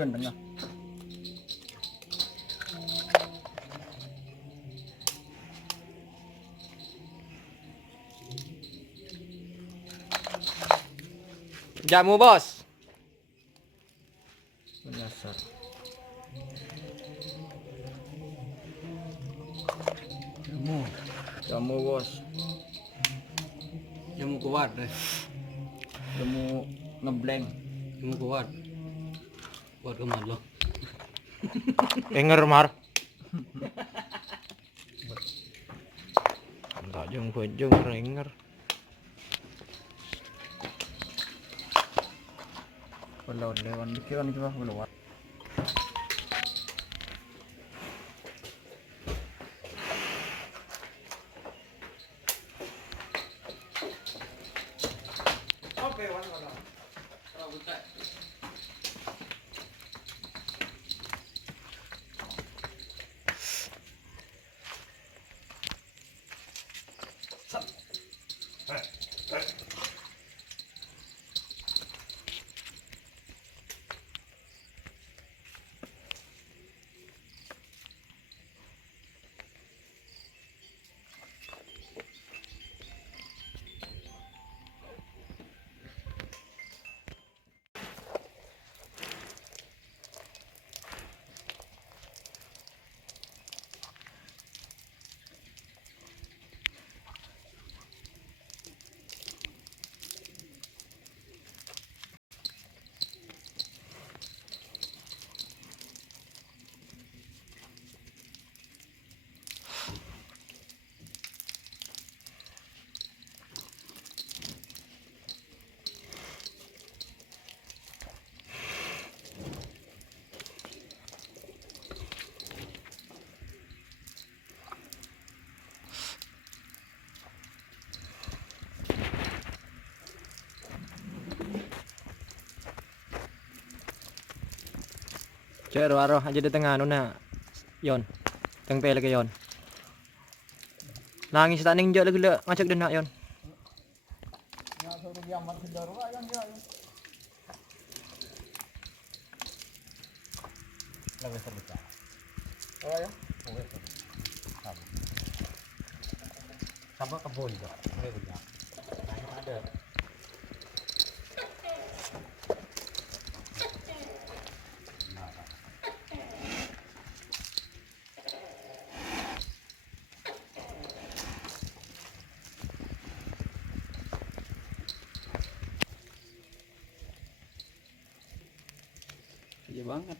Tengah. Jamu bos. Menyasar. Jamu bos. Jamu kuat deh. Jamu ngeblank. Jamu kuat. Kuat kemat lo. Enger mar. Tak jeng kunjung enger. Kalau lewat pikiran itu lah lewat. Oke, wan kalau. Kalau buta. Cek roh aja di tengah nuna. Yon. Tengpe lagi yon. Nangis tak ning jek lagi le ngacak denak yon. Ya suruh dia amat sedar yang dia. Lagi terbuka. Oh ya. Oh ya. Sama kebun juga. Ini punya. Nah, ada. Iya banget.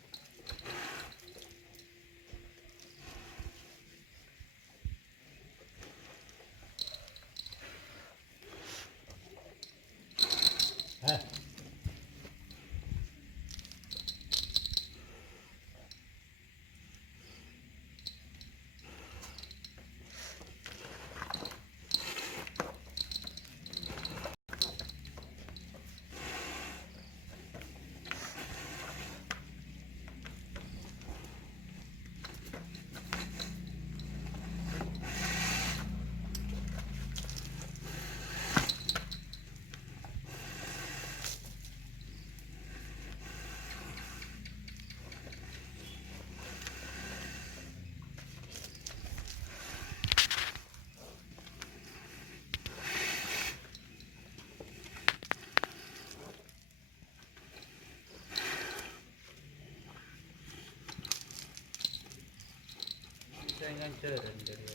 Ngancurin dari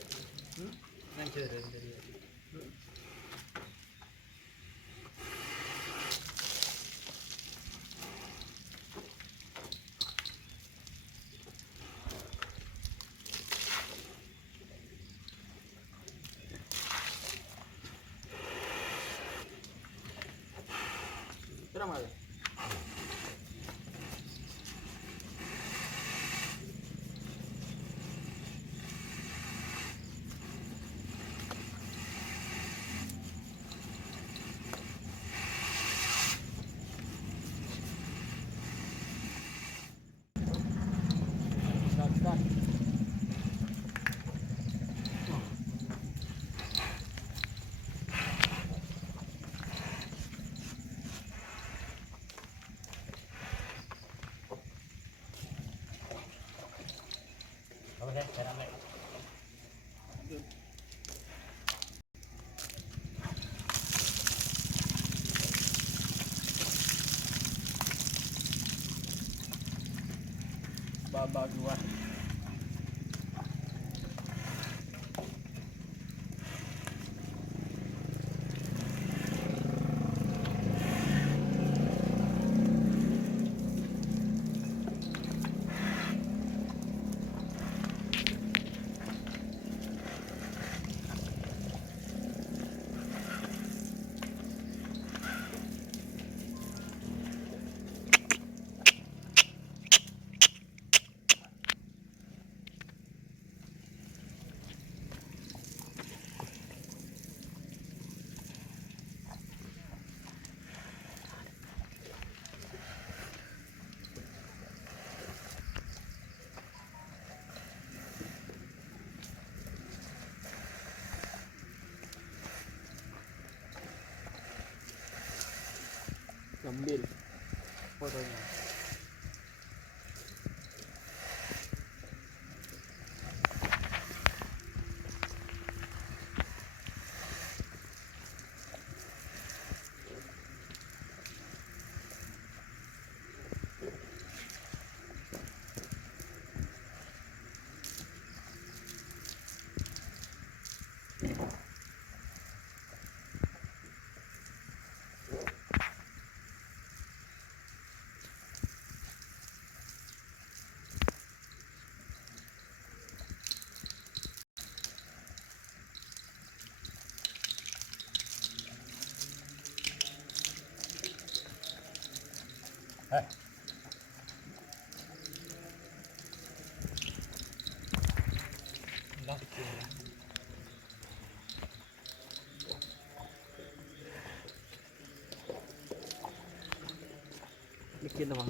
ngancurin dari Berapa? deh, cara main. Babaguan. Ambil fotonya. Bikin naman